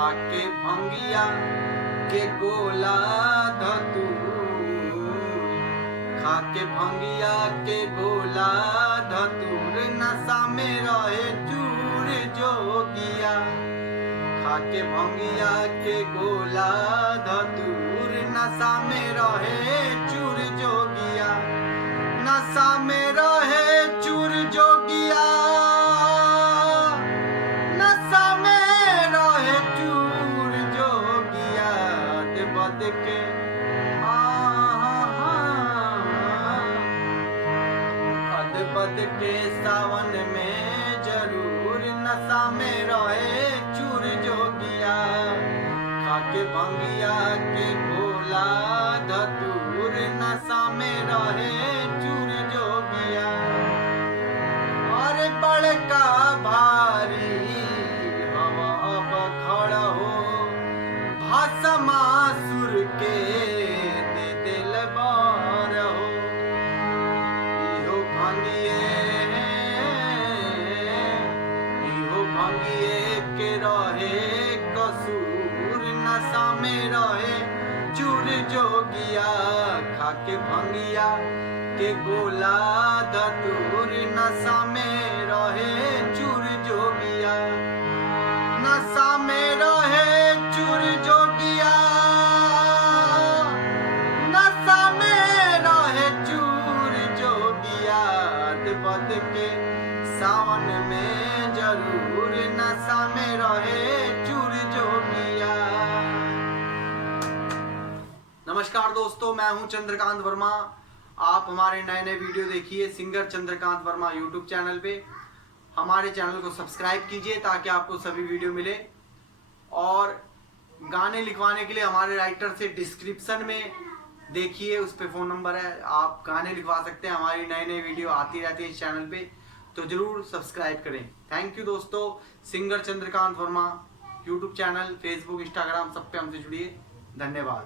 खाके भंगिया के गोला धतूर, खाके भंगिया के गोला धतूर, नशा में रहे चूर जोगिया। खाके भंगिया के गोला धतूर, नशा में रहे चूर जोगिया। नशा में रहे चूर जोगिया, नशा में रहे चूर जोगिया। बद के बद के सावन में जरूर नशा में रहे चूर जोगिया। खाके भंगिया के गोला धतूर, नशा में रहे चूर जोगिया। अरे बड़का भारी हवा अब खड़ा हो, भस्मासुर के दे दिल बार हो। इहो भंगिए के रहे कसूर, नशा में रहे चूर जोगिया। खाके भंगिया के गोला धतूर, नशा में रहे चूर जोगिया। नशा में रहे चूर जोगिया, नशा में रहे चूर जोगिया। बद के सावन में जरूर नशा में रहे चूर जोगिया। नमस्कार दोस्तों, मैं हूं चंद्रकांत वर्मा। आप हमारे नए नए वीडियो देखिए singer Chandrakant Verma YouTube channel पे। हमारे चैनल को सब्सक्राइब कीजिए ताकि आपको सभी वीडियो मिले। और गाने लिखवाने के लिए हमारे राइटर से डिस्क्रिप्शन में देखिए, उस पे फ़ोन नंबर है, आप गाने लिखवा सकते हैं। हमारी नए नए वीडियो आती रहती है इस चैनल पे, तो जरूर सब्सक्राइब करें। थैंक यू दोस्तों। Singer Chandrakant Verma YouTube channel, Facebook, Instagram सब पे हमसे जुड़िए। धन्यवाद।